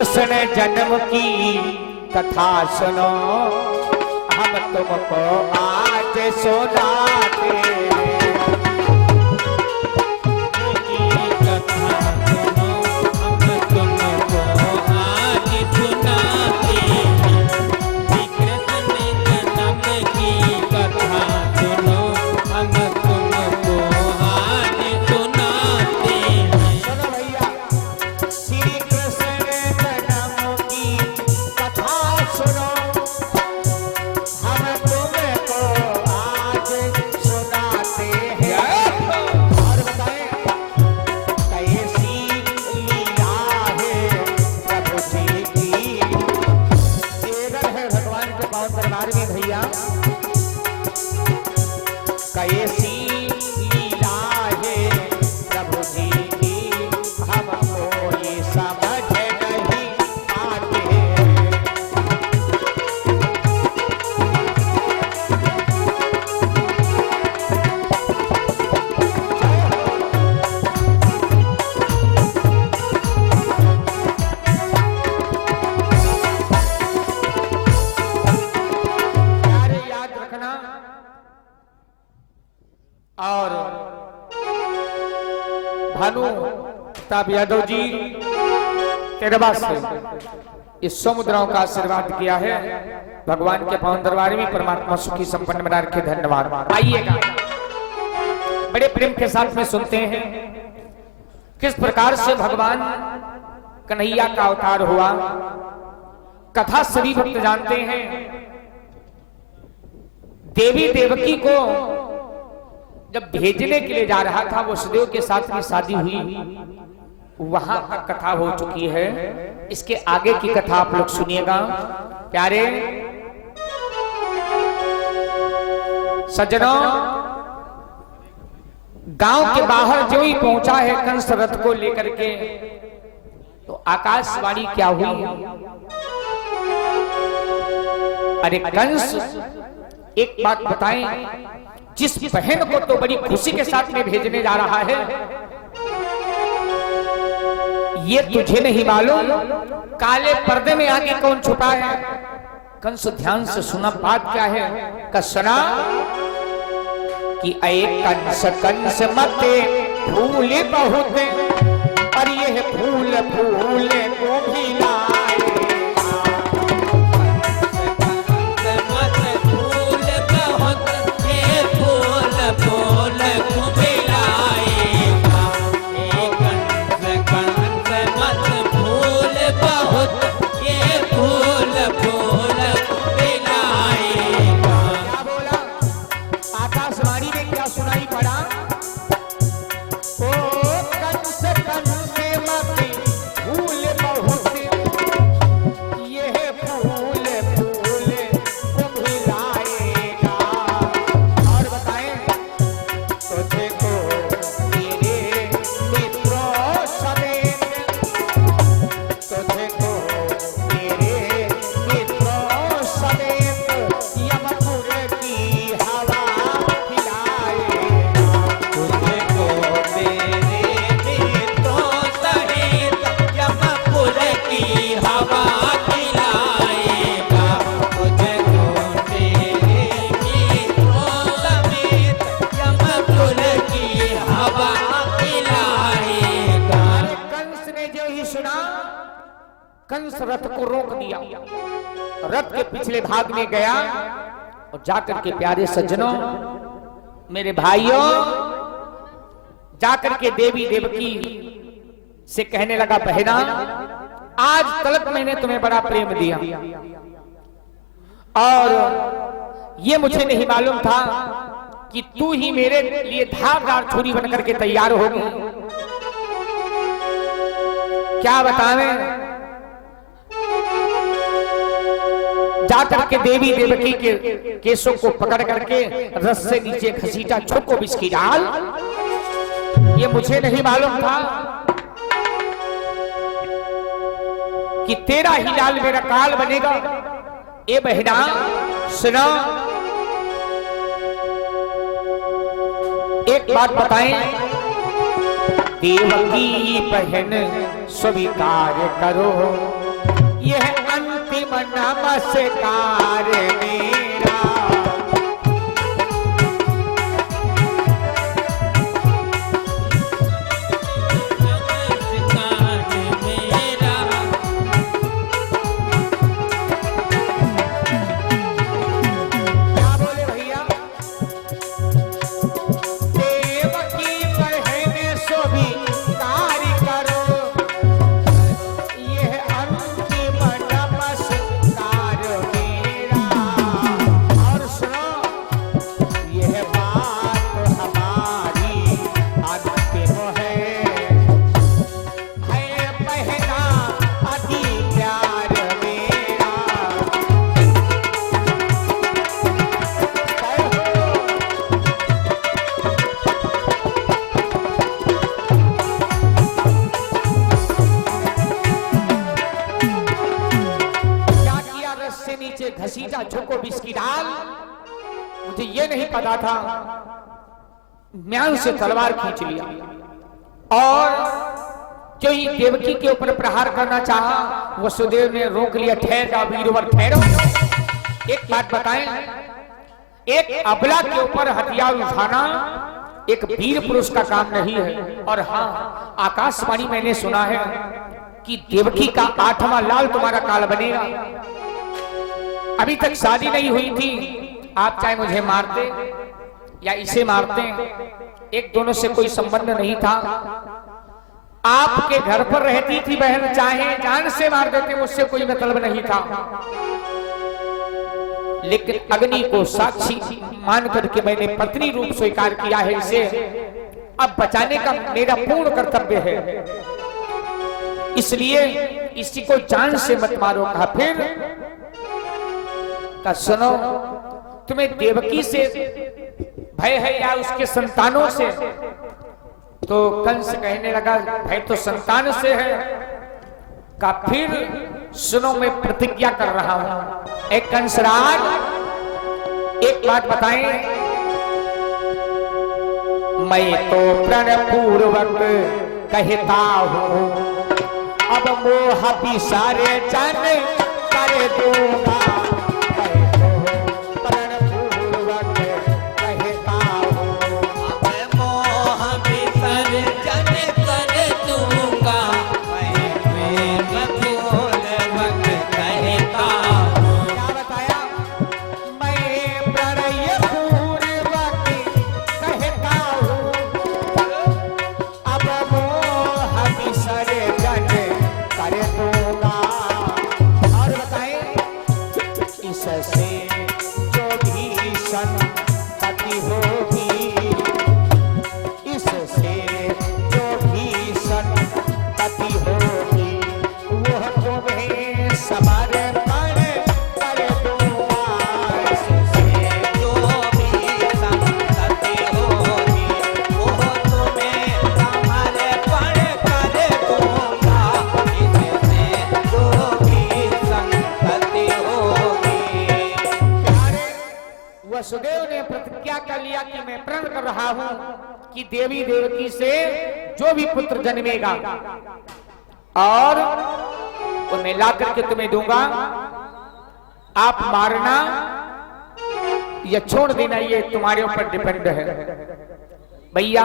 कृष्ण जन्म की कथा सुनो, हम तुमको आज सुनाते भानु प्रताप यादव जी तेरवा से इस 100 मुद्राओं का आशीर्वाद किया है। भगवान के पावन दरबार में परमात्मा सुखी संपन्न बना रखे। धन्यवाद। आइएगा बड़े प्रेम के साथ में सुनते हैं किस प्रकार से भगवान कन्हैया का अवतार हुआ। कथा सभी भक्त जानते हैं। देवी देवकी को जब भेजने के लिए जा रहा था, वसुदेव के साथ में शादी हुई, वहां तक कथा हो चुकी है। इसके आगे की कथा आप लोग सुनिएगा। प्यारे सज्जनों, गांव के बाहर जो ही पहुंचा है कंस रथ को लेकर के, तो आकाशवाणी क्या हुई? अरे कंस, एक बात बताएं, जिस बहन को तो बड़ी खुशी के साथ में भेजने जा रहा है, ये तुझे नहीं मालूम काले पर्दे में आगे कौन छुपा है? कंस ध्यान से सुना, बात क्या है? कसना कि ऐ कंस कंस मते फूले बहुत, और ये फूल फूल को भी लाए। कंस रथ को रोक दिया, रथ के पिछले भाग में गया और जाकर के प्यारे सज्जनों, मेरे भाइयों, जाकर के देवी देवकी से कहने लगा, बहना आज तलक मैंने तुम्हें बड़ा प्रेम दिया और ये मुझे नहीं मालूम था कि तू ही मेरे लिए धारदार छुरी बनकर के तैयार होगी। क्या बतावें? जाकर के देवी देवकी के केसों को पकड़ करके रस से नीचे घसीटा, छोको बिस्की डाल। ये मुझे नहीं मालूम था कि तेरा ही लाल मेरा काल बनेगा। ए बहना सुनो, एक बात बताएं, देवकी बहन स्वीकार करो, यह अंतिम नमस्कार मेरा। घसीटा झोंको बिस्की डाल। मुझे ये नहीं पता था, म्यान से तलवार खींच लिया और जो ही देवकी के ऊपर प्रहार करना चाहा, वसुदेव ने रोक लिया। ठहर जा वीरवर, ठहरो। एक बात बताएं, एक अबला के ऊपर हथियार उठाना एक वीर पुरुष का काम नहीं है। और हाँ, आकाशवाणी मैंने सुना है कि देवकी का 8वां लाल तुम्हारा काल बनेगा। अभी तक शादी नहीं हुई थी, आप चाहे मुझे मारते या इसे मारते, एक दोनों से कोई संबंध नहीं था। आपके घर पर रहती थी बहन, चाहे जान से मार देते, मुझसे कोई मतलब नहीं था। लेकिन अग्नि को साक्षी मान करके मैंने पत्नी रूप स्वीकार किया है इसे। अब बचाने का मेरा पूर्ण कर्तव्य है, इसलिए इसी को जान से मत मारो। कहा फिर का सुनो, तुम्हें देवकी से भय है या उसके संतानों से? तो कंस कहने लगा भय तो संतान से है। का फिर सुनो, मैं प्रतिज्ञा कर रहा हूं। एक कंसराज, एक बात बताएं, मैं तो प्रण पूर्वक कहता हूं, अब मोह विसारे जन कर दूंगा। वसुदेव ने प्रतिज्ञा कर लिया कि मैं प्रण कर रहा हूं कि देवी देवकी से जो भी पुत्र जन्मेगा और उन्हें ला करके तुम्हें दूंगा। आप मारना या छोड़ देना ये तुम्हारे ऊपर डिपेंड है। भैया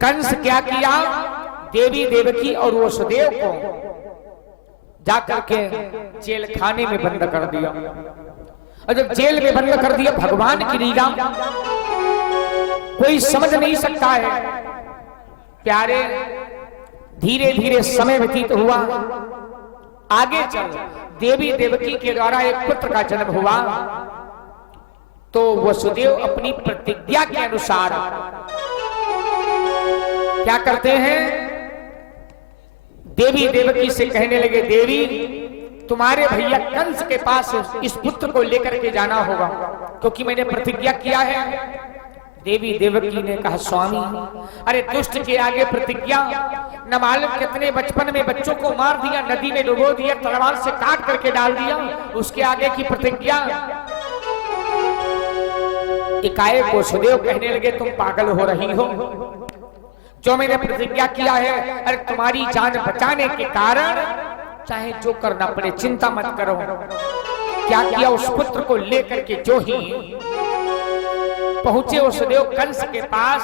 कंस क्या किया, देवी देवकी और वसुदेव को जाकर के जेल खाने में बंद कर दिया। और जब जेल में बंद कर दिया, भगवान की लीला कोई समझ नहीं सकता है। प्यारे, धीरे धीरे समय व्यतीत हुआ, आगे चल देवी देवकी के द्वारा एक पुत्र का जन्म हुआ। तो वसुदेव अपनी प्रतिज्ञा के अनुसार क्या करते हैं, देवी देवकी से कहने लगे, देवी तुम्हारे भैया कंस के पास इस पुत्र को लेकर के जाना होगा, क्योंकि मैंने प्रतिज्ञा किया है। देवी देवकी ने कहा, स्वामी अरे दुष्ट के आगे प्रतिज्ञा, न मालूम कितने बचपन में बच्चों को मार दिया, नदी में डुबो दिया, तलवार से काट करके डाल दिया, उसके आगे की प्रतिज्ञा। एकाएक वसुदेव कहने लगे, तुम पागल हो रही हो, जो मैंने प्रतिज्ञा किया है, अरे तुम्हारी जान बचाने के कारण चाहे जो करना पड़े चिंता मत करो। क्या किया, उस पुत्र को लेकर के जो ही पहुंचे वसुदेव कंस के पास,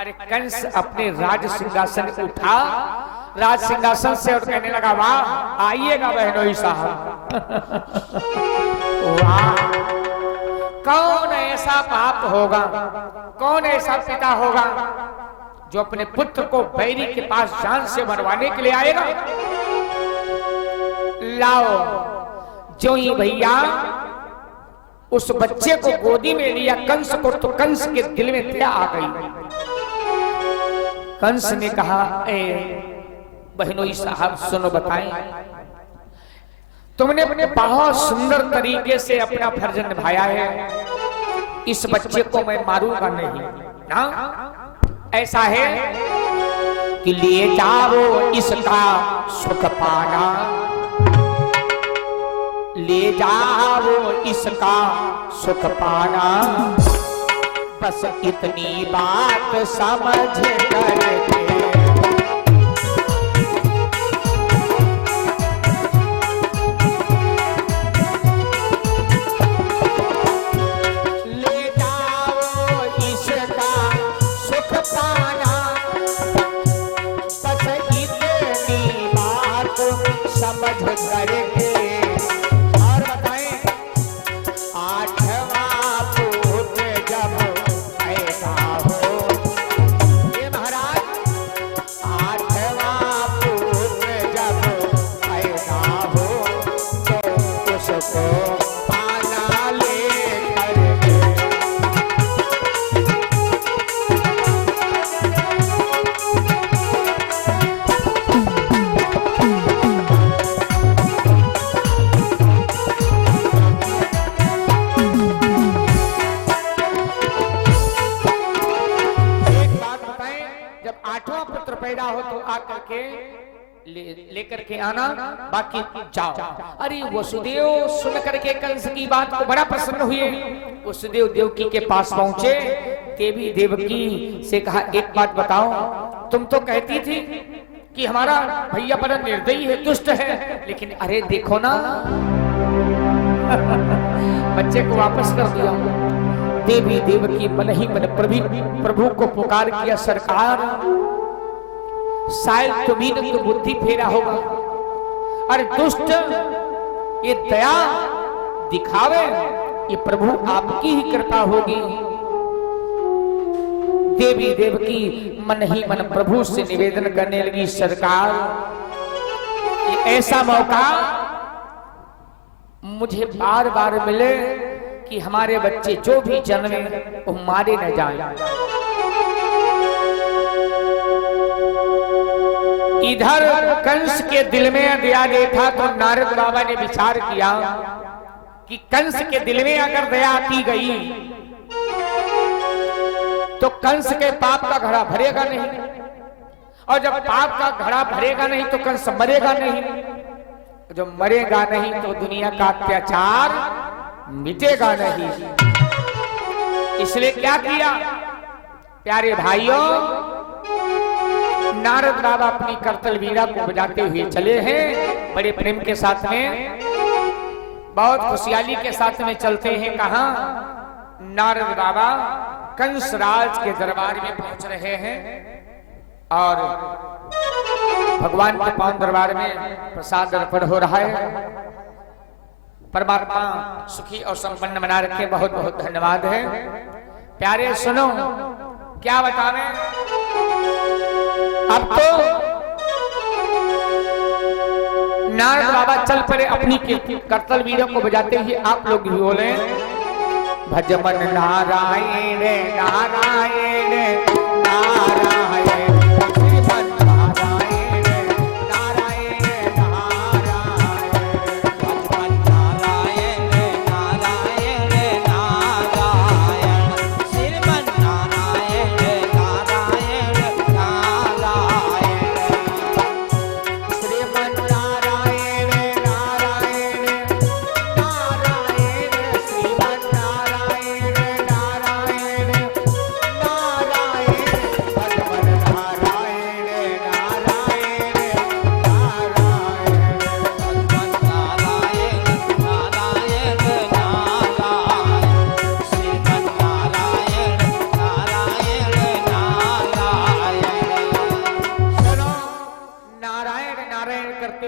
अरे कंस अपने राज सिंहासन उठा, राज सिंहासन से और कहने लगा, वाह आइएगा बहनोई साहब। वाह, कौन ऐसा बाप होगा, कौन ऐसा पिता होगा जो अपने पुत्र को बैरी के पास जान से मरवाने के लिए आएगा। लाओ, जो ही भैया उस बच्चे को गोदी में लिया कंस को, तो कंस के दिल में दया आ गई। कंस ने कहा, ए बहनोई साहब सुनो, बताएं, तुमने अपने बहुत सुंदर तरीके से अपना फर्ज निभाया है, इस बच्चे को मैं मारूंगा नहीं ना। ऐसा है कि ले जाओ इसका सुख पाना, ले जाओ इसका सुख पाना, बस इतनी बात समझ करके। ले जाओ इसका सुख पाना, बस इतनी बात समझ करके। लेकर के आना, बाकी जाओ। अरे वसुदेव सुन करके कंस की बात को बड़ा प्रसन्न हुए। वसुदेव देवकी के पास पहुंचे, देवी देवकी से कहा, एक बात बताओ, तुम तो कहती थी कि हमारा भैया बड़ा निर्दयी है, दुष्ट है, लेकिन अरे देखो ना बच्चे को वापस कर दिया। देवी देवकी मन ही मन प्रभु को पुकार किया, सरकार शायद तुम्ही ने तो बुद्धि फेरा होगा, अरे दुष्ट ये दया दिखावे, ये प्रभु आपकी ही कृपा होगी। देवी देवकी मन ही मन प्रभु से निवेदन करने लगी, सरकार ये ऐसा मौका मुझे बार बार मिले कि हमारे बच्चे जो भी जन्मे वो मारे न जाए। इधर कंस के दिल में दया देखा तो नारद बाबा ने विचार किया कि कंस के दिल में अगर दया आती गई तो कंस के पाप का घड़ा भरेगा नहीं, और जब पाप का घड़ा भरेगा नहीं तो कंस मरेगा नहीं, जब मरेगा नहीं तो दुनिया का अत्याचार मिटेगा नहीं। इसलिए क्या किया प्यारे भाइयों, नारद बाबा अपनी करतल वीणा को बजाते हुए चले हैं, बड़े प्रेम के साथ में, बहुत खुशहाली के साथ में चलते हैं। कहां? नारद बाबा कंस राज के दरबार में पहुंच रहे हैं और भगवान के पावन दरबार में प्रसाद अर्पण हो रहा है। परमात्मा सुखी और संपन्न बना रखे, बहुत बहुत धन्यवाद है। प्यारे सुनो, क्या बतावें, अब तो नारद बाबा चल पड़े अपनी करतल वीणा को बजाते हुए। आप लोग भी बोले, भजमन नारायण नारायण नारायण, श्रीमन नारायण नारायण नारायण, भजमन नारायण नारायण नारायण, श्रीमन नारायण नारायण नारायण, श्रीमन नारायण नारायण नारायण, श्रीमन नारायण नारायण नारायण।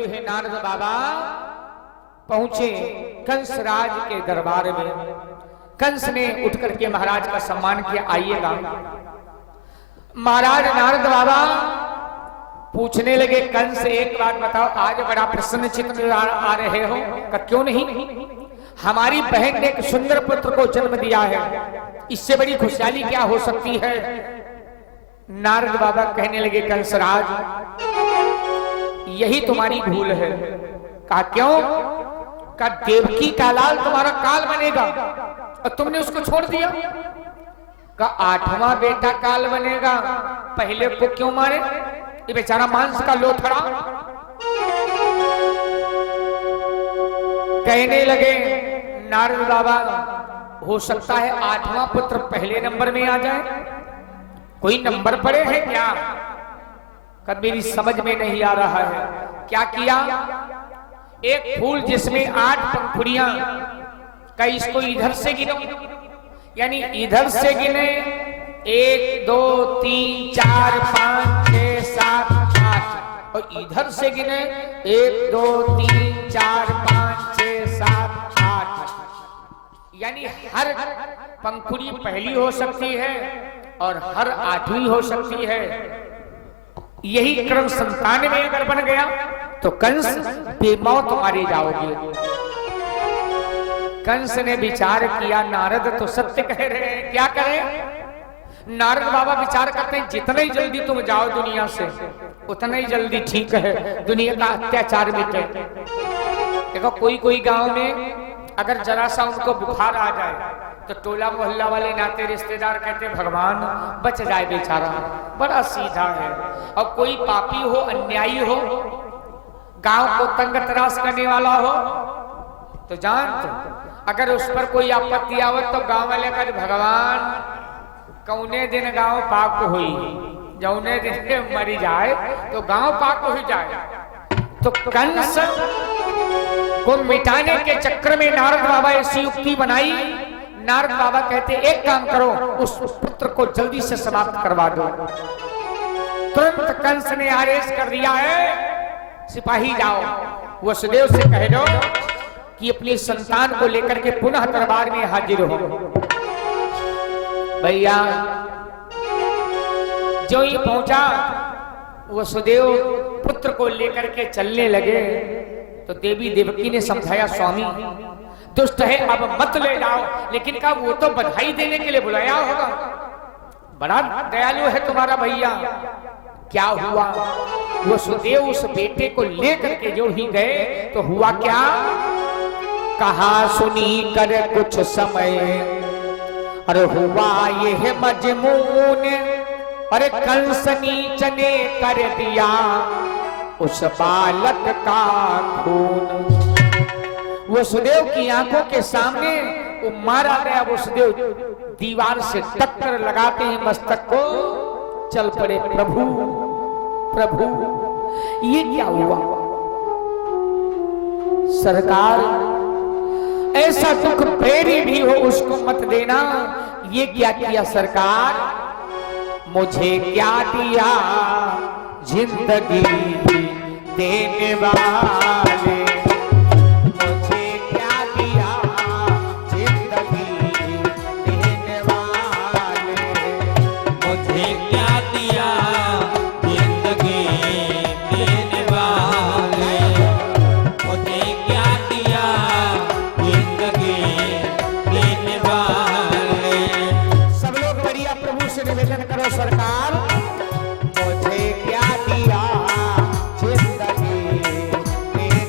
हुए नारद बाबा पहुंचे कंसराज के दरबार में। कंस ने उठ करके महाराज का सम्मान किया, आइएगा। महाराज नारद बाबा पूछने लगे, कंस एक बात बताओ, आज बड़ा प्रसन्न चित्त आ रहे हो? का क्यों नहीं, हमारी बहन ने एक सुंदर पुत्र को जन्म दिया है, इससे बड़ी खुशहाली क्या हो सकती है? नारद बाबा कहने लगे, कंसराज यही तुम्हारी भूल है। कहा क्यों? का देवकी का लाल तुम्हारा काल बनेगा और तुमने उसको छोड़ दिया। का 8वां बेटा काल बनेगा, पहले को क्यों मारे? ये बेचारा मांस का लोथड़ा। कहने लगे नारद बाबा, हो सकता है 8वां पुत्र पहले नंबर में आ जाए, कोई नंबर पड़े हैं क्या? कब मेरी समझ में नहीं आ रहा है। क्या किया? एक फूल जिसमें 8 पंखुड़ियां, का इसको इधर से गिनो, यानी इधर से गिने 1 2 3 4 5 6 7 8, और इधर से गिने 1 2 3 4 5 6 7 8, यानी हर पंखुड़ी पहली हो सकती है और हर 8वीं हो सकती है। यही क्रम संतान में अगर बन गया तो कंस बेमौत मारे जाओगे। कंस ने विचार किया, नारद तो सत्य कह रहे हैं, क्या करें? नारद बाबा विचार करते हैं, जितना ही जल्दी तुम जाओ दुनिया से उतना ही जल्दी ठीक है, दुनिया का अत्याचार मिटे। देखो कोई कोई गांव में अगर जरा सा उनको बुखार आ जाए तो टोला मोहल्ला वाले नाते रिश्तेदार कहते भगवान बच जाए बेचारा, बड़ा सीधा है। और कोई पापी हो, अन्यायी हो, गांव को तंग तराश करने वाला हो तो जान तो, अगर उस पर कोई आपत्ति आवत तो गांव वाले कहते भगवान कौने दिन गांव पाक हुई, जौने दिन मरी जाए तो गांव पाक हो जाए। तो कंस को मिटाने के चक्कर में नारद बाबा ऐसी युक्ति बनाई। नारद बाबा कहते एक काम करो, उस पुत्र को जल्दी से समाप्त करवा दो। तुरंत कंस ने आदेश कर दिया है, सिपाही जाओ वसुदेव से कह दो कि अपनी संतान को लेकर के पुनः दरबार में हाजिर हो। भैया जो ही पहुंचा वसुदेव पुत्र को लेकर के चलने लगे तो देवी देवकी ने समझाया, स्वामी दुष्ट है अब मत ले जाओ। लेकिन कहा वो तो बधाई देने के लिए बुलाया होगा, बड़ा दयालु है तुम्हारा भैया। क्या हुआ? वसुदेव उस बेटे को लेकर के जो ही गए तो हुआ क्या? कहा सुनी कर कुछ समय, अरे हुआ ये मजमून, अरे कंस नीच ने कर दिया उस बालक का खून। वसुदेव की आंखों के सामने वो मारा गया। वसुदेव दीवार से टक्कर लगाते ही मस्तक को चल पड़े। प्रभु प्रभु ये क्या हुआ? सरकार ऐसा दुख प्रेरी भी हो उसको मत देना। ये क्या किया सरकार? मुझे क्या दिया जिंदगी देने वाले, मुझे क्या दिया जिंदगी देने वाले, मुझे क्या दिया जिंदगी देने वाले, मुझे क्या दिया जिंदगी देने वाले। सब लोग बढ़िया प्रभु से निवेदन करो, सरकार मुझे क्या दिया जिंदगी देने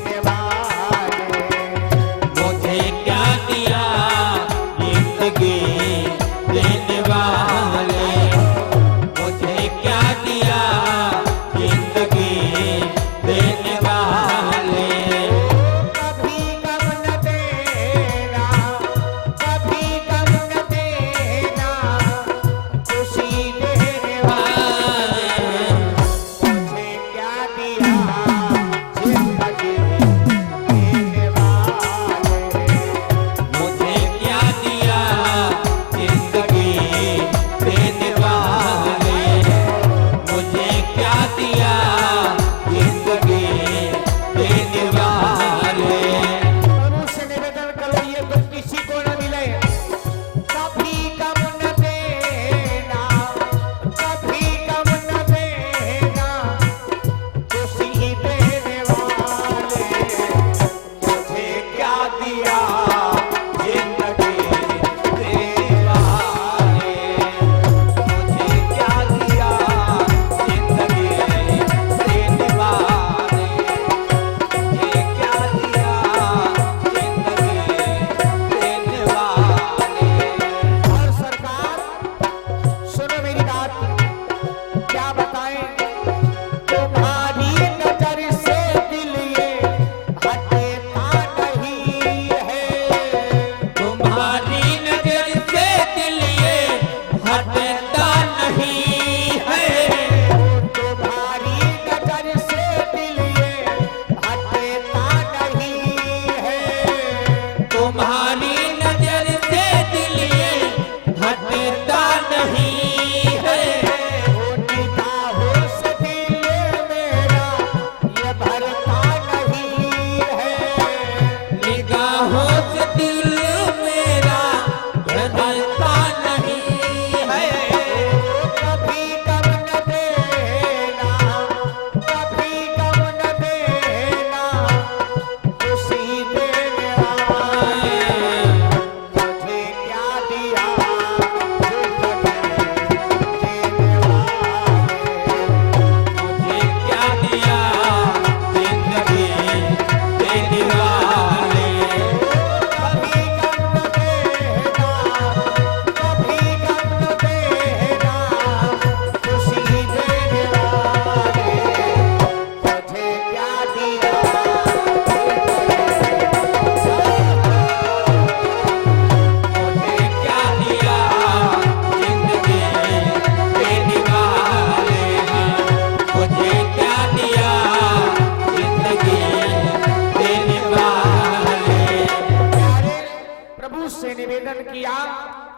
किया,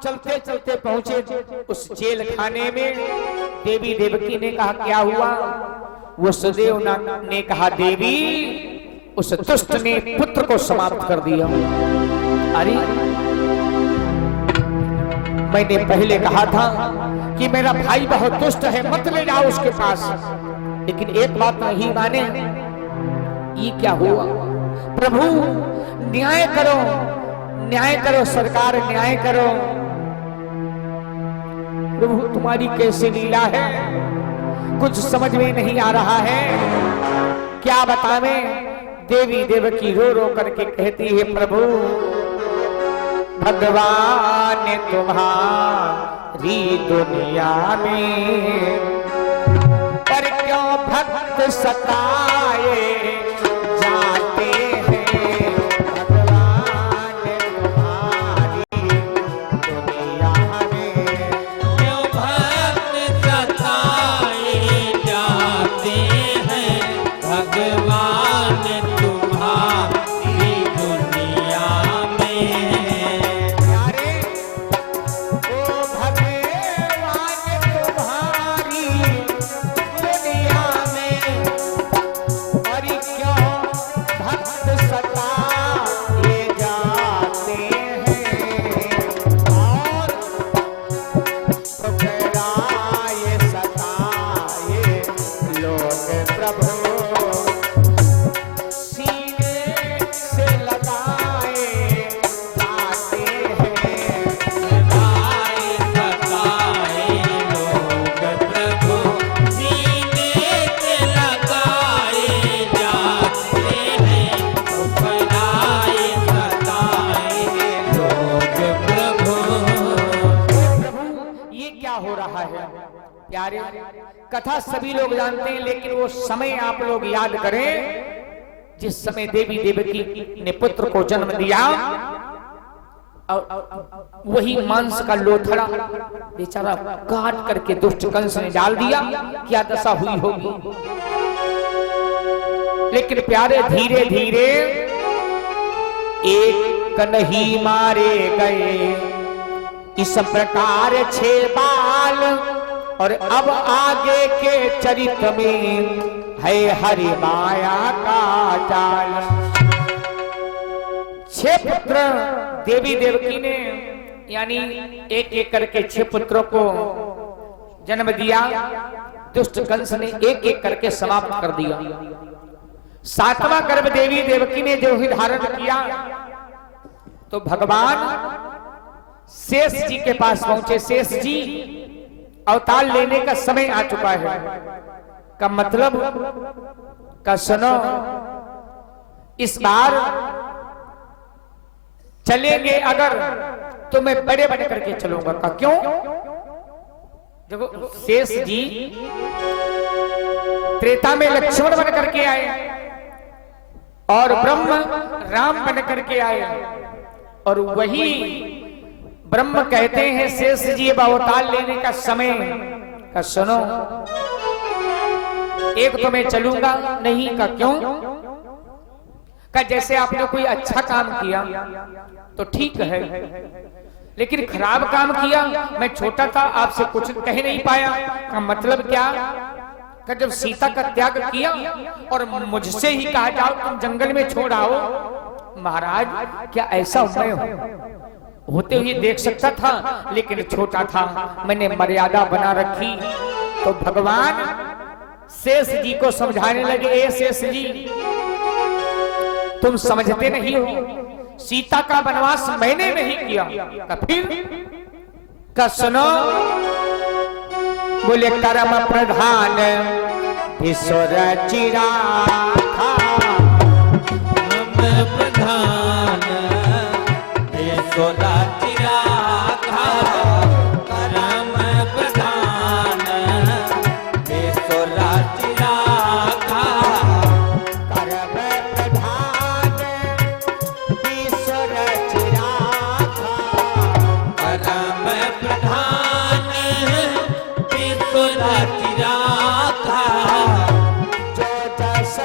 चलते चलते पहुंचे उस जेल खाने में। देवी देवकी ने कहा क्या हुआ? वसुदेव ने कहा देवी उस दुष्ट ने पुत्र को समाप्त कर दिया। अरे मैंने पहले कहा था कि मेरा भाई बहुत दुष्ट है, मत ले जाओ उसके पास, लेकिन एक बात नहीं माने। ये क्या हुआ? प्रभु न्याय करो, न्याय करो सरकार, न्याय करो। प्रभु तुम्हारी कैसी लीला है, कुछ समझ में नहीं आ रहा है, क्या बतावें। देवी देवकी रो रो करके कहती है प्रभु भगवान तुम्हारी दुनिया में पर क्यों भक्त सताए जाते हैं। भगवान तुम्हारी दुनिया में क्यों भक्त सताए जाते हैं। भगवान तुम्हारी दुनिया में प्यारे ओ भगवान तुम्हारी दुनिया में और क्यों भक्त सताए जाते हैं। और ठुकराए सताए लोग प्रभु सीने से लगाए जाते हैं। सताए सताए लोग प्रभु सीने से लगाए जाते हैं। ठुकराए सताए लोग प्रभु। प्रभु ये क्या हो रहा है? प्यारे कथा सभी लोग जानते हैं, लेकिन वो समय आप लोग याद करें जिस समय देवी देवकी ने पुत्र को जन्म दिया और वही मांस का लोथड़ा बेचारा काट करके दुष्ट कंस ने डाल दिया। क्या दशा हुई होगी। लेकिन प्यारे धीरे धीरे एक नहीं मारे गए, इस प्रकार 6 बाल। और अब आगे के चरित्र में है हरि माया का जाल। 6 पुत्र देवी देवकी ने यानी एक एक करके 6 पुत्रों को जन्म दिया। दुष्ट कंस ने एक एक करके समाप्त कर दिया। 7वां गर्भ देवी देवकी ने जो ही धारण किया तो भगवान शेष जी के पास पहुंचे। शेष जी अवतार लेने का समय आ चुका है का मतलब का सुनो, इस बार चलेंगे अगर तो मैं बड़े बड़े करके चलूंगा। का क्यों? देखो शेष जी त्रेता में लक्ष्मण बन करके आए और ब्रह्म राम बन करके आए, और वही ब्रह्म कहते हैं शेष जी अब अवतार लेने का समय का सुनो, एक तो मैं चलूंगा नहीं। का क्यों? का जैसे आपने कोई अच्छा काम किया तो ठीक है, लेकिन खराब काम किया, मैं छोटा था आपसे कुछ कह नहीं पाया। का मतलब क्या? का जब सीता का त्याग किया और मुझसे ही कहा जाओ तुम जंगल में छोड़ आओ, महाराज क्या ऐसा मैं होते हुए देख सकता था, लेकिन छोटा था, मैंने मर्यादा बना रखी। तो भगवान शेष जी को समझाने लगे, ए शेष जी तुम समझते नहीं हो, सीता का वनवास मैंने नहीं किया। का फिर का सुनो, बोले कर्म प्रधान ईश्वर चिराखा। प्रधान ईश्वर चिराखा। कर्म प्रधान ईश्वर चिराखा। कर्म प्रधान ईश्वर चिराखा। कर्म प्रधान ईश्वर चिराखा। जो जस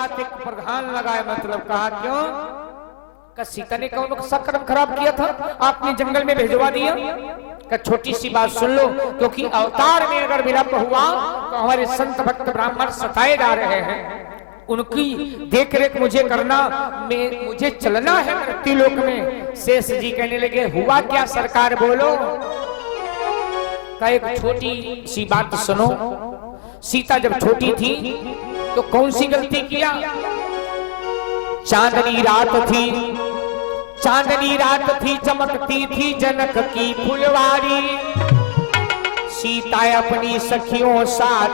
बात एक प्रधान लगाए, मतलब कहा क्यों का सीता ने कौन सा कर्म खराब किया था आपने जंगल में भेजवा दिया? का छोटी सी बात सुन लो, क्योंकि अवतार में अगर विलंब हुआ तो हमारे संत भक्त ब्राह्मण सताए जा रहे हैं, उनकी देख रेख मुझे करना, मुझे चलना है मृत्यु लोक में। शेष जी कहने लगे हुआ क्या सरकार बोलो? का एक छोटी सी बात सुनो। सीता जब छोटी थी तो कौन सी गलती किया? चांदनी रात थी, चांदनी रात थी, चमकती थी जनक की फुलवारी। सीता अपनी सखियों साथ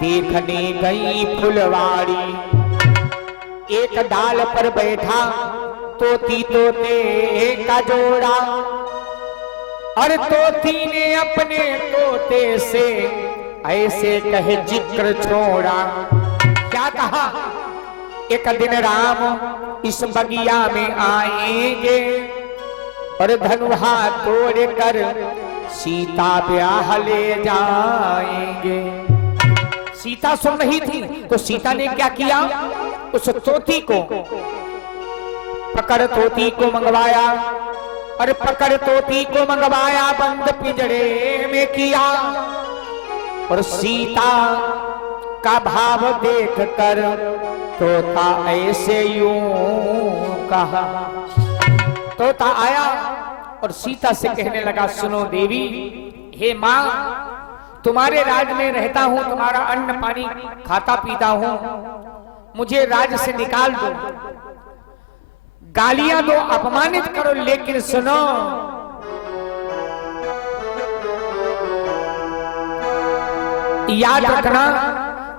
देखने गई फुलवारी। एक डाल पर बैठा तोती तोते का जोड़ा, और तोती ने अपने तोते से ऐसे कहे जिक्र छोड़ा। क्या कहा? एक दिन राम इस बगिया में आएंगे, और धनुहा तोड़ कर सीता ब्याह ले जाएंगे। सीता सुन रही थी तो सीता ने क्या किया? उस तोती को पकड़ तोती को मंगवाया, और पकड़ तोती को मंगवाया, बंद पिंजरे में किया। और सीता का भाव देखकर तोता ऐसे यूं कहा। तोता आया और सीता से कहने लगा, सुनो देवी, हे माँ, तुम्हारे राज में रहता हूं, तुम्हारा अन्न पानी खाता पीता हूं, मुझे राज से निकाल दो, गालियां दो, अपमानित करो, लेकिन सुनो, याद रखना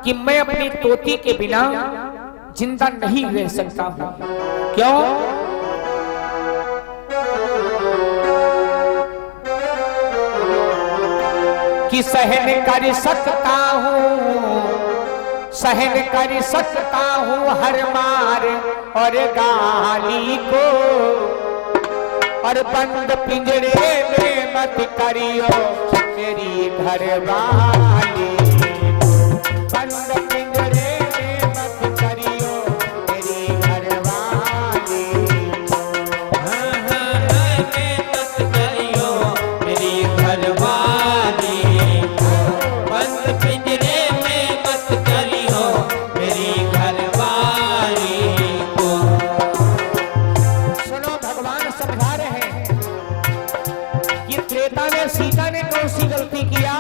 कि मैं अपनी तोती के बिना जिंदा नहीं रह सकता हूं। क्यों? कि सहन कर सकता हूं, सहन कर सकता हूं हर मार और गाली को, और बंद पिंजरे में मत करियो मेरी घरवाली। बंद पिंजरे में मत करियो मेरी घरवाली। मत करियो मेरी घरवाली। बंद पिंजरे में मत करियो मेरी घरवाली को। सुनो, भगवान समझा रहे हैं कि त्रेता में सीता ने कौन सी गलती किया?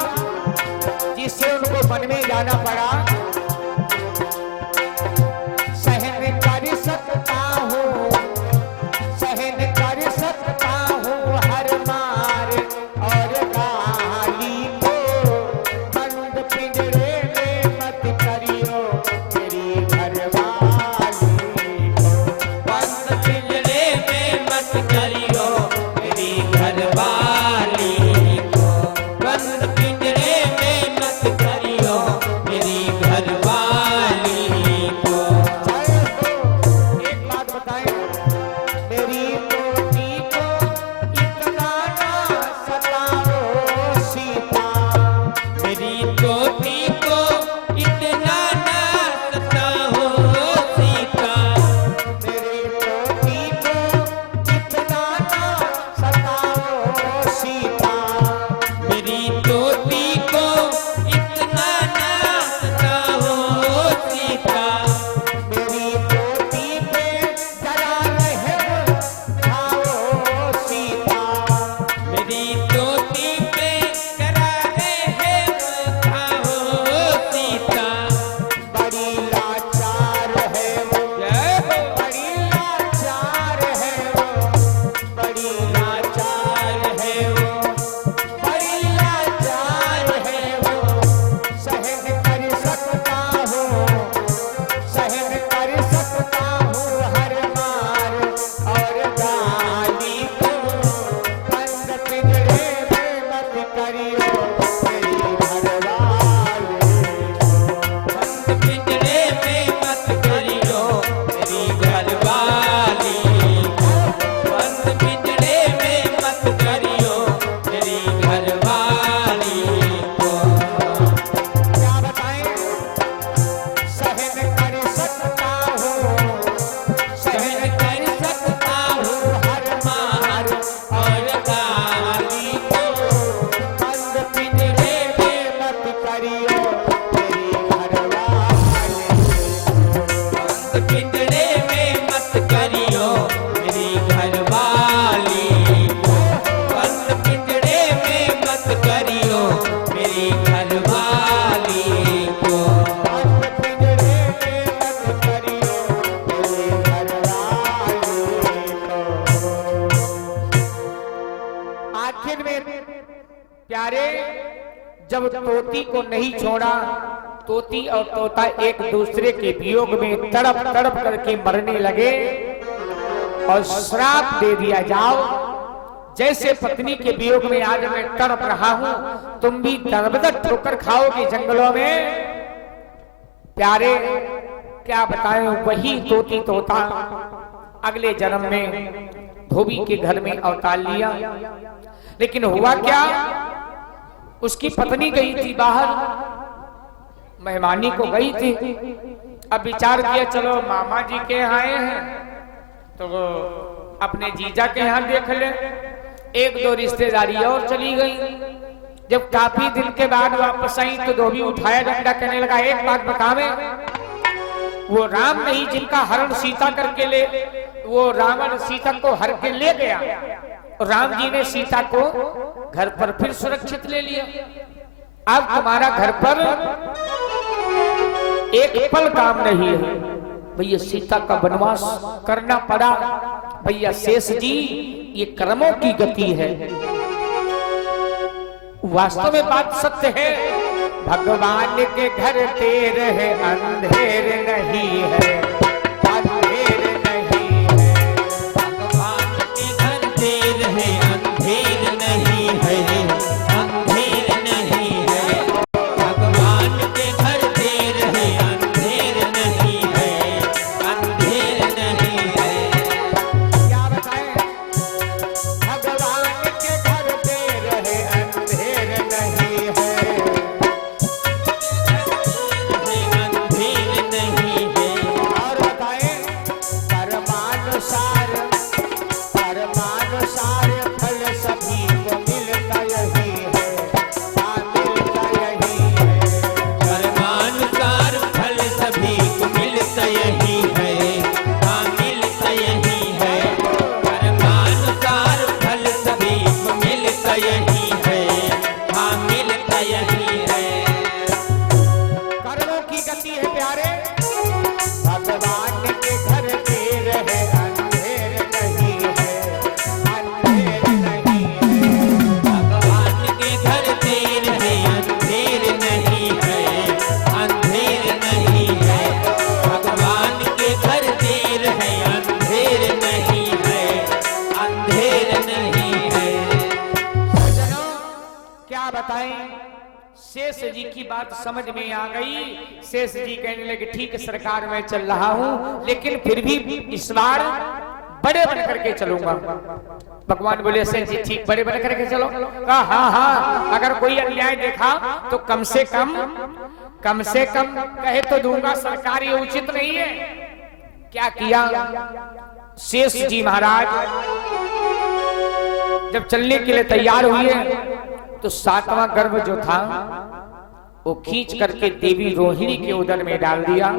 प्यारे, जब तोती को नहीं छोड़ा, तोती और तोता एक दूसरे के वियोग में तड़प तड़प करके मरने लगे और श्राप दे दिया, जाओ जैसे पत्नी के वियोग में आज मैं तड़प रहा हूं, तुम भी दरबदर ठोकर खाओगे जंगलों में। प्यारे, क्या बताएं, वही तोती तोता अगले जन्म में धोबी के घर में अवतार लिया। लेकिन हुआ क्या, उसकी पत्नी गई थी बाहर, मेहमानी को गई थी। अब विचार किया चलो मामा जी के यहाँ आए हैं तो वो अपने जीजा के यहाँ देख ले। एक दो रिश्तेदारी और चली गई। जब काफी दिन के बाद वापस आई तो धोबी उठाया डंडा, कहने लगा एक बात बतावे, वो राम नहीं जिनका हरण सीता करके ले, वो रावण सीता को हर के ले गया और राम जी ने सीता को घर पर फिर सुरक्षित ले लिया। अब तुम्हारा घर पर एक पल काम नहीं है। भैया सीता का वनवास करना पड़ा। भैया शेष जी, ये कर्मों की गति है। वास्तव में बात सत्य है, भगवान के घर देर है, अंधेर नहीं है, अंधेर नहीं है। भगवान के घर देर है, अंधेर नहीं है, अंधेर नहीं है। भगवान के घर देर है, अंधेर नहीं है, अंधेर नहीं है। क्या बताएं, भगवान के घर देर है, अंधेर नहीं है। अंधेर नहीं है। और बताएं, कर्मानुसार फल सभी को मिलता यही है, हाँ मिलता यही है। कर्मानुसार फल सभी को मिलता यही है, हाँ मिलता यही है। कर्मानुसार फल सभी को मिलता यही है, हाँ मिलता यही है। कर्मों की गति है प्यारे, भगवान के घर देर है, अंधेर नहीं है, अंधेर नहीं है। भगवान के घर देर है, अंधेर नहीं है, अंधेर नहीं है। भगवान के घर देर है, अंधेर नहीं है, अंधेर नहीं है। सज्जनों, क्या बताएं, शेष जी की बात समझ में आ गई। शेष जी कहने लगे ठीक है सरकार, मैं चल रहा हूं, लेकिन फिर भी इस बार बड़े बन करके चलूंगा। भगवान बोले शेष जी ठीक, बड़े बन करके चलो। कहा हाँ हाँ, अगर कोई अन्याय देखा तो कम से कम कहे तो दूंगा, सरकार ये उचित नहीं है। क्या किया शेष जी महाराज, जब चलने के लिए तैयार हुए तो सातवां गर्भ जो था वो खींच करके देवी रोहिणी के उदर में डाल दिया।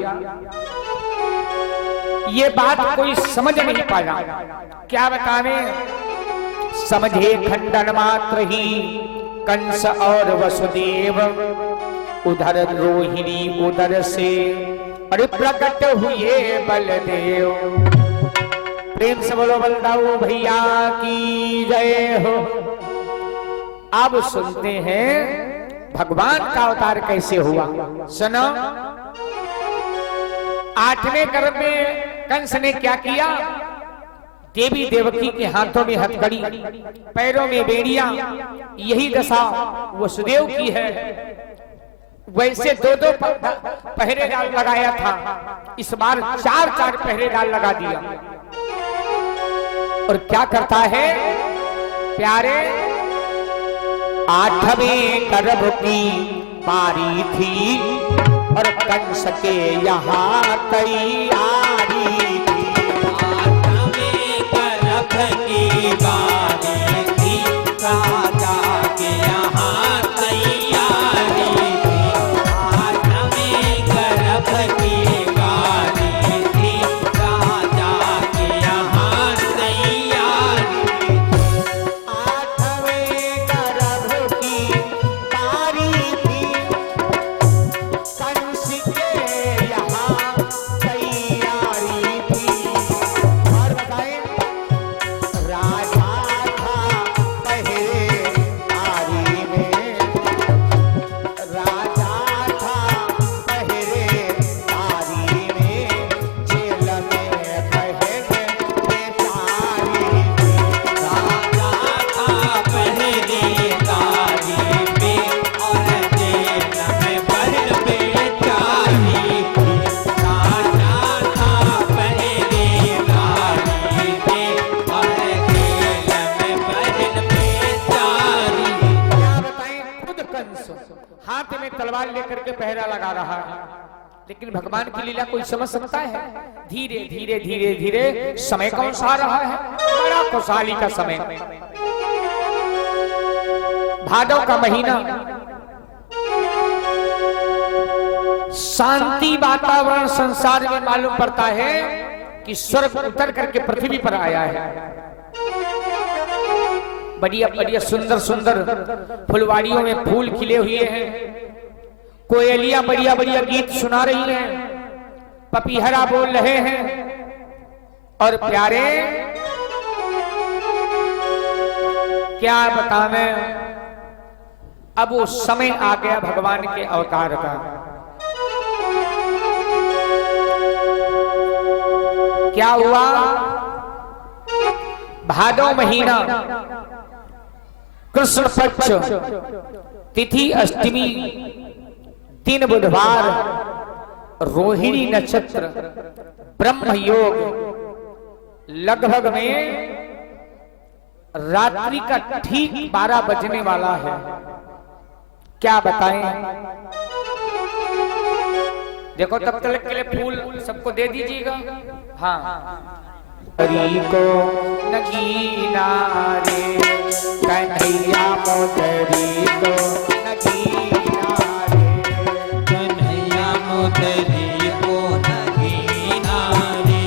ये बात कोई समझ नहीं पाया। क्या बतावे, समझे खंडन मात्र ही कंस और वसुदेव, उधर रोहिणी उदर से अरे प्रकट हुए बलदेव। प्रेम से बोलो बलदाऊ भैया की जय हो। अब सुनते हैं भगवान का अवतार कैसे हुआ। सुनो, 8वें गर्भ में कंस ने क्या किया, देवी देवकी के हाथों में हथकड़ी, पैरों में बेड़ियां, यही दशा वसुदेव की है। वैसे दो पहरे डाल लगाया था, इस बार 4 पहरे डाल लगा दिया। और क्या करता है प्यारे, 8वें गर्भ की पारी थी और कंस के यहाँ तैयारी थी। 8वें गर्भ की बारी थी, राजा के यहाँ तैयारी थी। 8वें गर्भ की बारी थी, राजा के यहाँ तैयारी थी। 8वें गर्भ की पारी थी, कंस के यहाँ तैयारी तलवार लेकर के पहरा लगा रहा है, लेकिन भगवान की लीला कोई समझ सकता है? धीरे धीरे धीरे धीरे समय कौन सा आ रहा है? बड़ा खुशहाली का समय, भादव का महीना, शांति वातावरण संसार में मालूम पड़ता है कि स्वर्ग उतर करके पृथ्वी पर आया है। बढ़िया बढ़िया सुंदर सुंदर फुलवाड़ियों में फूल खिले हुए हैं, कोयलियां बढ़िया बढ़िया गीत सुना रही हैं, पपीहरा बोल रहे हैं, और प्यारे क्या बतावें, अब वो समय आ गया भगवान के अवतार का। क्या हुआ? भादव महीना, कृष्ण पक्ष, तिथि अष्टमी, दिन बुधवार, रोहिणी नक्षत्र, ब्रह्म योग, लगभग में रात्रि का ठीक 12 बजने वाला है। क्या बताएं? देखो तब तक के लिए फूल सबको दे दीजिएगा। हाँ, हरि को नगीना रे कन्हैया मोदरी को नगीना रे, कन्हैया मोदरी को नगीना रे,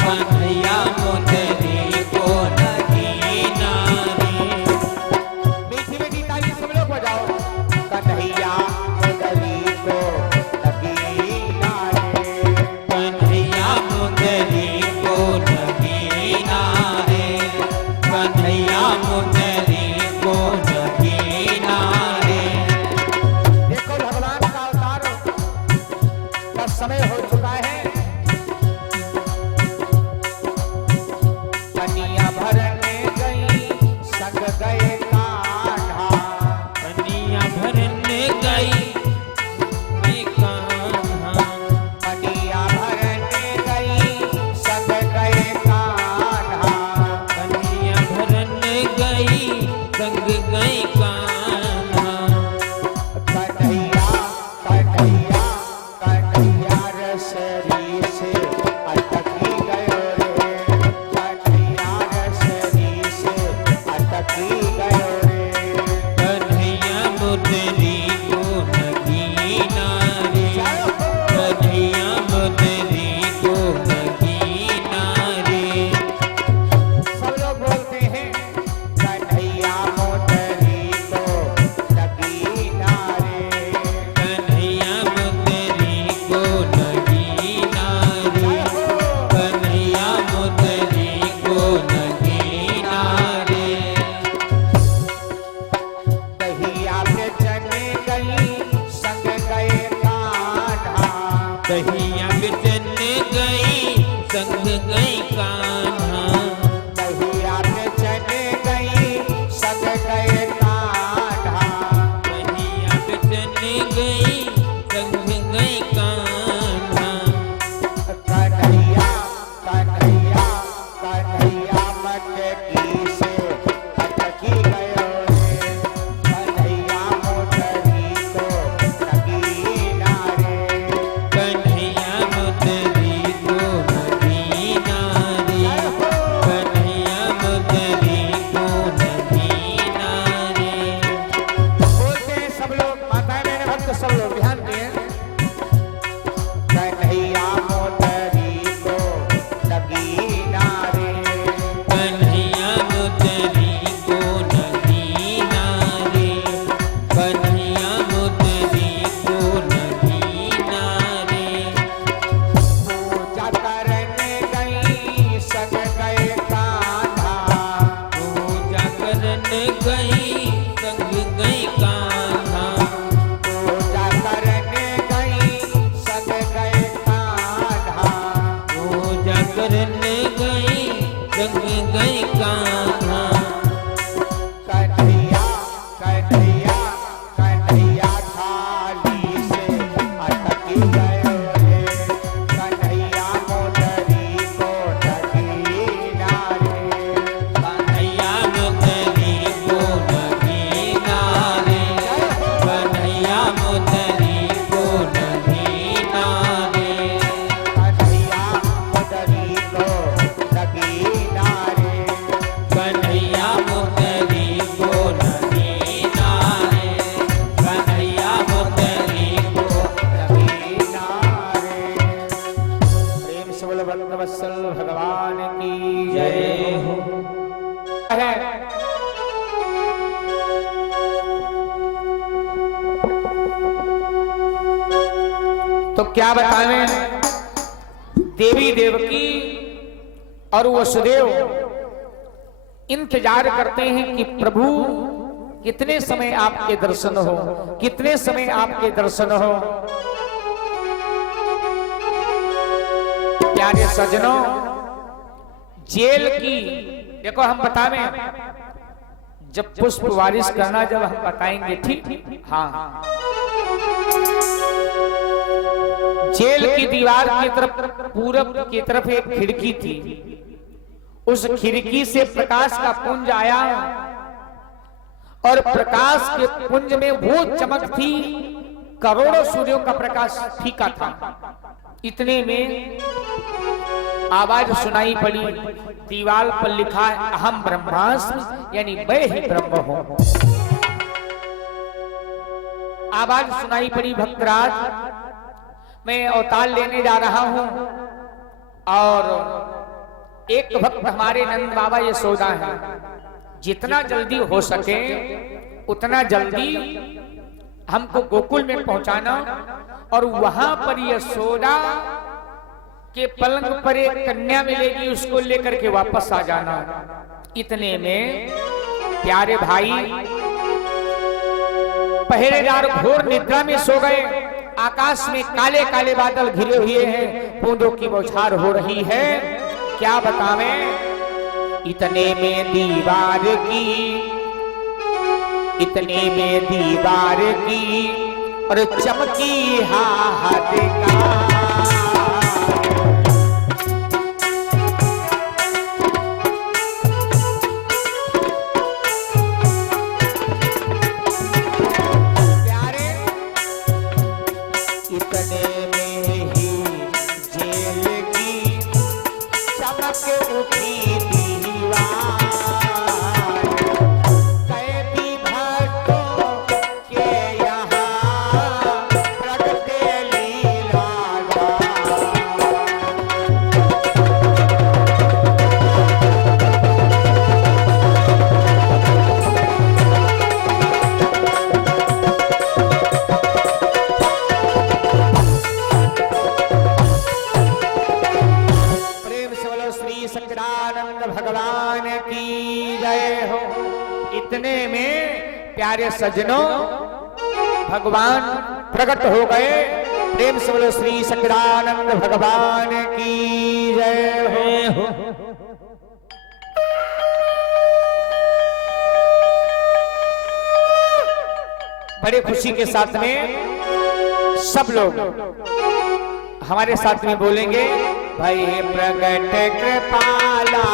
कन्हैया मोदरी को नगीना रे। मीठी मीठी ताली सब लोग बजाओ। कन्हैया मोदरी को नगीना रे, कन्हैया मोदरी को नगीना रे, कन्हैया मोदरी को नगीना रे। देखो भगवान का अवतार का समय हो चुका है। कन्या भरने गई संग गए कान्हा, कन्हैया भरने गई मैं कान्हा, कन्या भरने गई संग गए कान्हा, कन्हैया भरने गई संग गई कान्हा। कन्हैया कन्हैया कन्हैया रसरी से अटकी गयो रे, कन्हैया रसरी से अटकी गयो है। तो क्या बताएं, देवी देवकी और वसुदेव इंतजार करते हैं कि प्रभु कितने समय आपके दर्शन हो, कितने समय आपके दर्शन हो। प्यारे सजनों, जेल की देखो हम बतावें, जब पुष्प बारिश करना जब हम बताएंगे, ठीक। हाँ, जेल की दीवार की तरफ, पूरब की तरफ एक खिड़की थी। उस खिड़की से प्रकाश का पुंज आया और प्रकाश के पुंज में वो चमक थी, करोड़ों सूर्यों का प्रकाश फीका था। इतने में आवाज सुनाई पड़ी, दीवार पर लिखा है अहम ब्रह्मास्मि, यानी मैं ही ब्रह्म हूं। आवाज सुनाई पड़ी, भक्तराज मैं अवतार लेने जा रहा हूं और एक भक्त हमारे नंद बाबा यशोदा है, जितना जल्दी हो सके उतना जल्दी हमको गोकुल में पहुंचाना और वहां पर यशोदा के पलंग पर एक कन्या मिलेगी, उसको लेकर के वापस आ जाना। इतने में प्यारे भाई पहरेदार घोर निद्रा में सो गए। आकाश में काले काले बादल घिरे हुए हैं, बूंदों की बौछार हो रही है। क्या बतावें, इतने में दीवार की, इतने में दीवार की और चमकी हाहाकार। प्यारे सज्जनों, भगवान प्रकट हो गए। प्रेम से बोलो श्री सच्चिदानंद भगवान की जय हो। बड़े खुशी के साथ में सब लोग हमारे साथ में बोलेंगे, भाई प्रगट कृपाला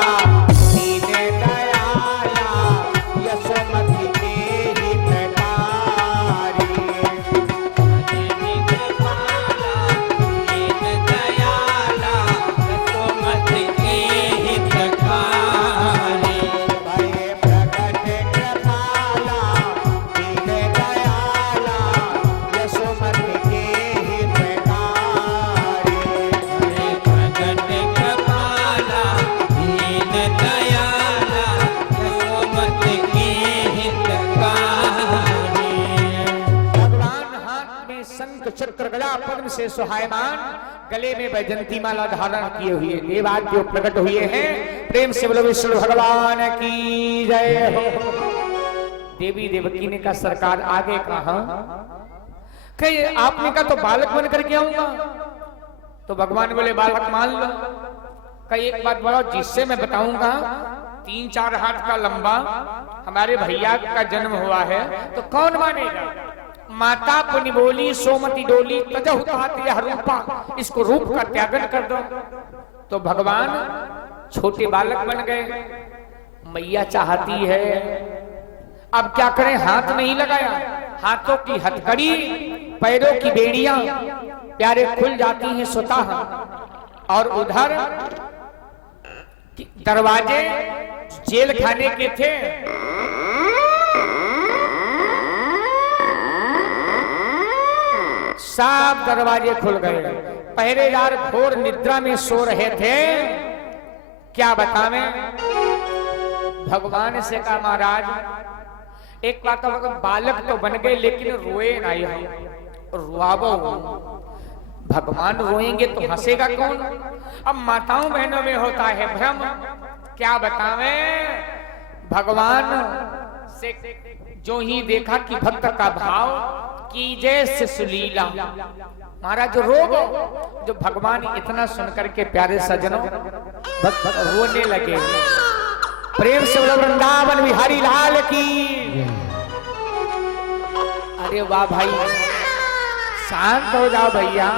चक्र गदा पद्म से सुहायमान, गले में वैजंती माला धारण किए हुए देवाद जो प्रकट हुए हैं। प्रेम से बोलो विष्णु भगवान की जय हो। देवी देवकी ने कहा सरकार आगे कहा, कही आपने कहा तो बालक बन करके आऊंगा। तो भगवान बोले बालक मान लो। कही एक बात बोलो, जिससे मैं बताऊंगा 3-4 हाथ का लंबा हमारे भैया का जन्म हुआ है, तो कौन मानेगा। माता पुनि बोली सोमति डोली तजहु कहत यह रूपा, इसको रूप का त्यागन कर दो। तो भगवान छोटे बालक बन गए। मैया चाहती है, अब क्या करें, हाथ नहीं लगाया। हाथों की हथकड़ी, पैरों की बेड़ियां प्यारे खुल जाती हैं स्वतः। और उधर दरवाजे जेल खाने के थे, सब दरवाजे खुल गए। पहरेदार घोर निद्रा में सो रहे थे। क्या बतावें, भगवान से कहा महाराज एक बात तो बालक तो बन गए लेकिन रोए नहीं हम, रुआबो। भगवान रोएंगे तो हंसेगा कौन? अब माताओं बहनों में होता है भ्रम, क्या बतावें। भगवान से जो ही देखा कि भक्त का भाव कीजे से सुलीला, महाराज रोगो। जो भगवान इतना सुनकर के प्यारे सजनों भक्त रोने लगे। प्रेम से बोलो वृंदावन बिहारी लाल की। अरे वाह भाई, शांत हो जाओ भैया,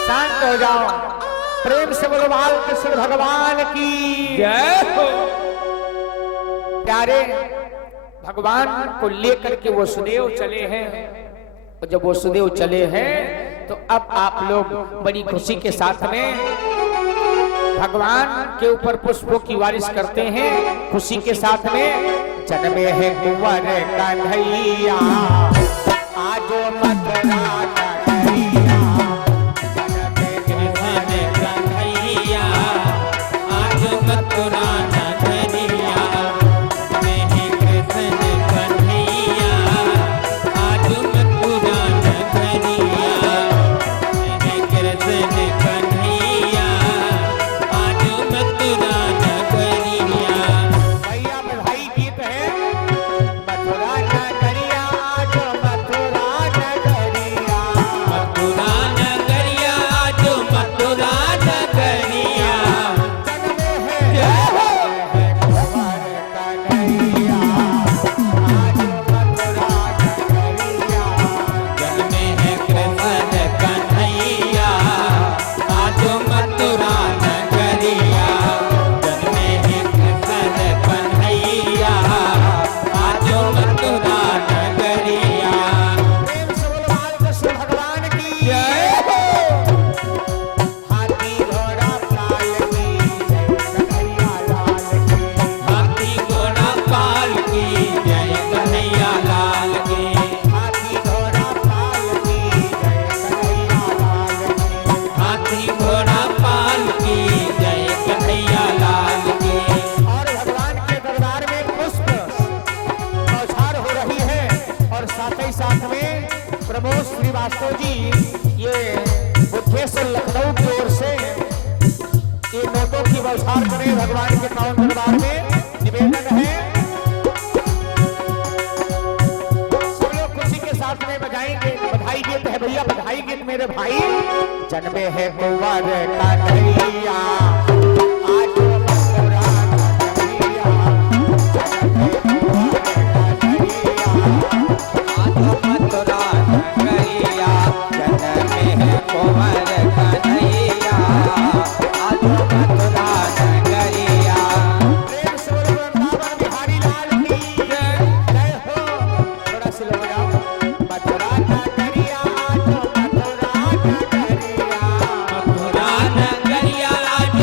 शांत हो जाओ। प्रेम से बोलो बाल कृष्ण भगवान की जय हो। प्यारे भगवान को लेकर के वसुदेव चले हैं, और जब वसुदेव चले हैं तो अब आप लोग बड़ी खुशी के साथ में भगवान के ऊपर पुष्पों की बारिश करते हैं, खुशी के साथ में। जन्मे है कुंवर कन्हैया आज मथुरा नगरिया, जन्मे कृष्ण कन्हैया आज मथुरा नगरिया, जन्मे कृष्ण कन्हैया आज मथुरा नगरिया, जन्मे कृष्ण कन्हैया आज मथुरा नगरिया। भैया बधाई गीत है। मथुरा नगरिया आज मथुरा नगरिया, मथुरा नगरिया आज मथुरा नगरिया, जन्मे है कुंवर कन्हैया आज मथुरा नगरिया। जन्मे है कृष्ण कन्हैया आज मथुरा नगरिया, जन्मे है कृष्ण कन्हैया आज मथुरा नगरिया। प्रेम से बोलो बालकृष्ण भगवान की जय हो। हाथी घोड़ा पाल की जय कन्हैया लाल की, हाथी घोड़ा पाल की जय कन्हैया लाल की, हाथी घोड़ा पाल की जय कन्हैया लाल की। हाथी घोड़ा पाल की जय कन्हैया लाल की। और भगवान के दरबार में पुष्प बौछार हो रही है, और साथ ही साथ में प्रमोद श्रीवास्तव जी ये बुद्धेश्वर लखनऊ की ओर से ये नोटों की बौछार करें भगवान के पावन दरबार में, निवेदन है। सब लोग खुशी के साथ में बजाएंगे। बधाई गीत है भैया, बधाई गीत मेरे भाई। जन्मे है कुंवर कन्हैया आज मथुरा नगरिया, मथुरा नगरिया, जन्मे है कुंवर कन्हैया आज मथुरा नगरिया। प्रेम से बोलो वृंदावन बिहारी लाल की जय हो। थोड़ा सा लोग जाओ। मथुरा नगरिया आज मथुरा नगरिया, मथुरा नगरिया आज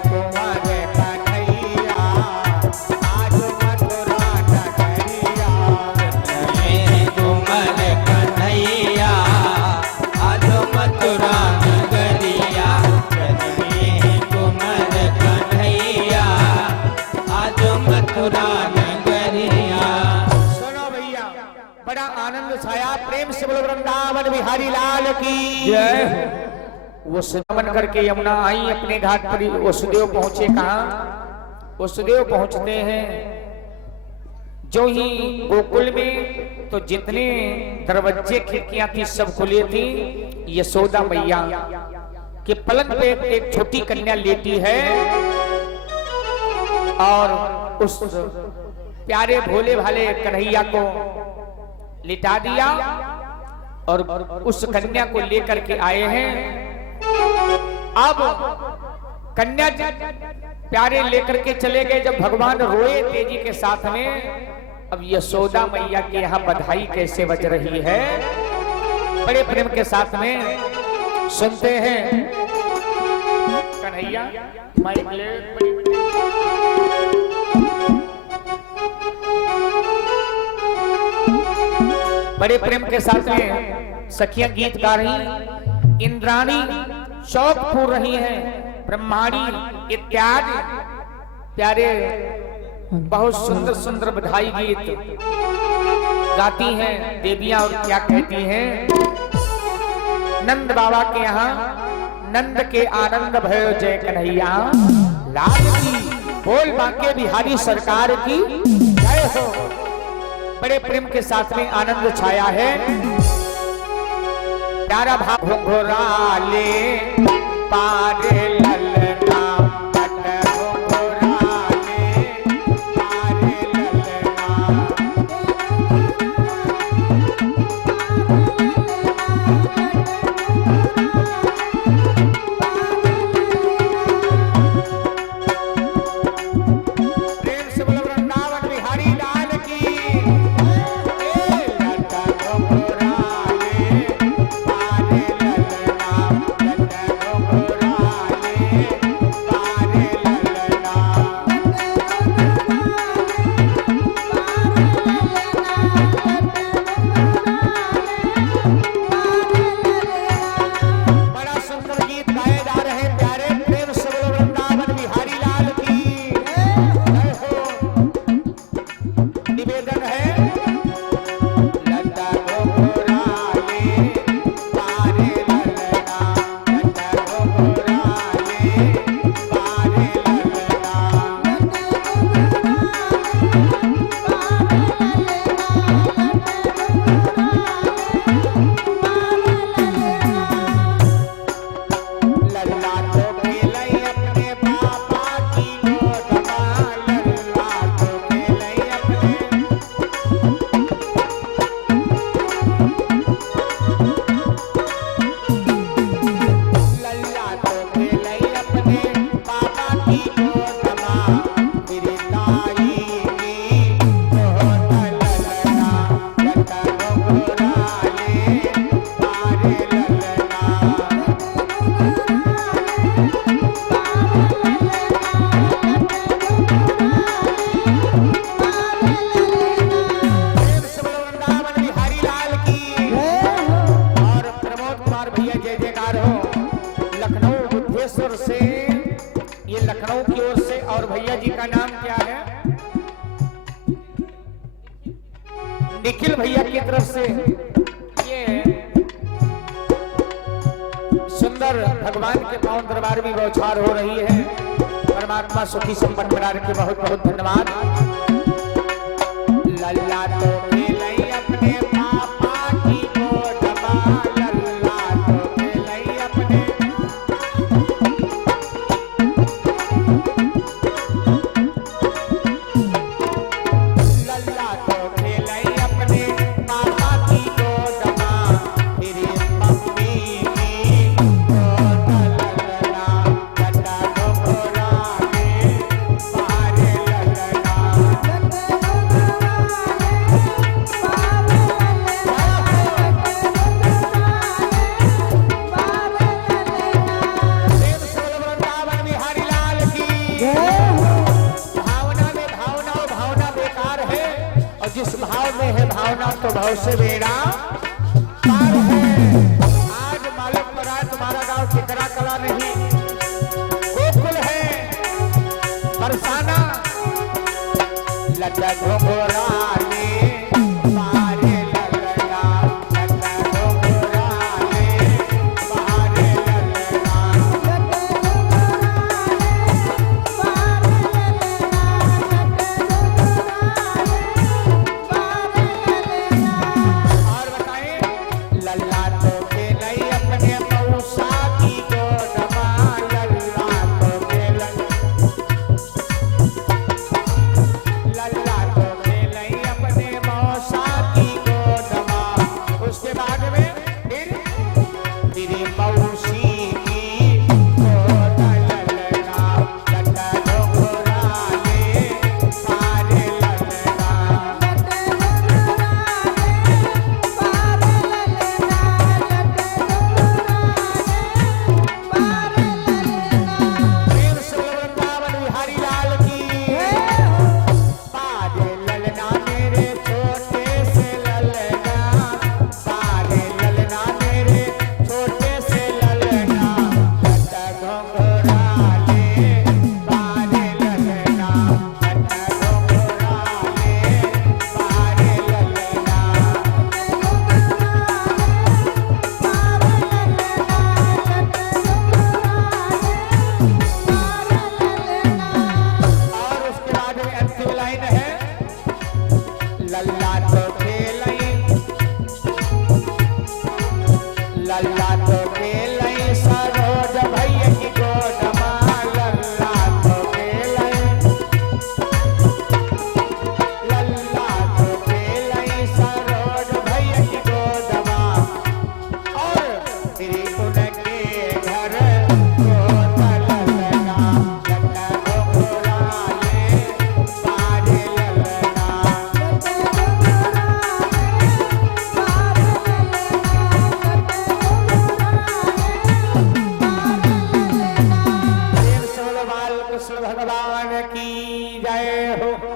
कुंवर कन्हैया आज मथुरा नगरिया। कुंवर कन्हैया आज मथुरा नगरिया। कुंवर कन्हैया आज मथुरा नगरिया। सुनो भैया, बड़ा आनंद छाया। प्रेम से बोलो वृंदावन बिहारी लाल की जय। वो स्नान करके यमुना आई अपने घाट पर। वसुदेव पहुंचे कहाँ? वसुदेव पहुंचते हैं जो ही गोकुल में, तो जितने दरवाजे खिड़कियां थी सब खुली थी। यशोदा मैया के पलंग पे एक छोटी कन्या लेटी है और उस प्यारे भोले भाले कन्हैया को लिटा दिया और उस कन्या को लेकर के आए हैं। अब कन्या प्यारे लेकर के चले गए। जब भगवान रोए तेजी के साथ में, अब यशोदा मैया के यहाँ बधाई कैसे बज रही है, बड़े प्रेम के साथ में सुनते हैं। कन्हैया माइक ले, बड़े प्रेम के साथ में सखियां गीत गा रही। इंद्राणी शौक पूर रही हैं, ब्रह्माणी इत्यादि प्यारे बहुत सुंदर सुंदर बधाई गीत गाती हैं देवियां। और क्या कहती हैं? नंद बाबा के यहाँ नंद के आनंद भयो जय कन्हैया लाल की, बोल बांके बिहारी सरकार की जय हो। बड़े प्रेम के साथ में आनंद छाया है। प्यारा भाव घुंघराले पारे ललना पट घुंघराले पारे ललना। प्रेम से बोलो वृंदावन बिहारी लाल की। निखिल भैया की तरफ से ये सुंदर भगवान के पावन दरबार में बौछार हो रही है। परमात्मा सुखी संपन्न बना रखे, बहुत बहुत धन्यवाद। लल्ला तो खेलई अपने पापा की गोदमा, लल्ला तो खेलई अपने लल्ला तो खेलई अपने पापा की गोदमा, मेरी मम्मी की गोद लल्ला, लल्ला डोरा में पारे लल्ला। भावना में भावना और भावना बेकार है, और जिस भाव में है भावना तो भाव से बेड़ा पार है। आज मालूम पड़ा तुम्हारा गांव चित्रा कला नहीं, गोकुल है बरसाना। लड्डा घोंघराले मारे ललना, लड्डा घोंघराले मारे ललना। और बताएं लल्ला तो के नहीं अपने मौसा की गोदमा, लल्ला तो के लल्ला तो के नहीं अपने मौसा की गोदमा। उसके बाद में फिर तेरी मौसी की गोद ललना, लड्डा घोंघराले मारे ललना। प्रेम से वृंदावन बिहारी लाल की। बारे ललना मेरे छोटे से ललना, बारे ललना मेरे छोटे से ललना। लड्डा घोंघराले बारे ललना, लड्डा घोंघराले बारे ललना। और उसके बाद में अंतिम लाइन है लल्ला तो खेलई, लल्ला तो खेलई सरोज भैया की गोदमा, लल्ला तो खेलई, लल्ला तो खेलई सरोज भैया की गोदमा। और तेरी उनके घर गोद ललना, लड्डा घोंघराले बारे ललना। प्रेम से बोलो बाल कृष्ण भगवान की जय हो।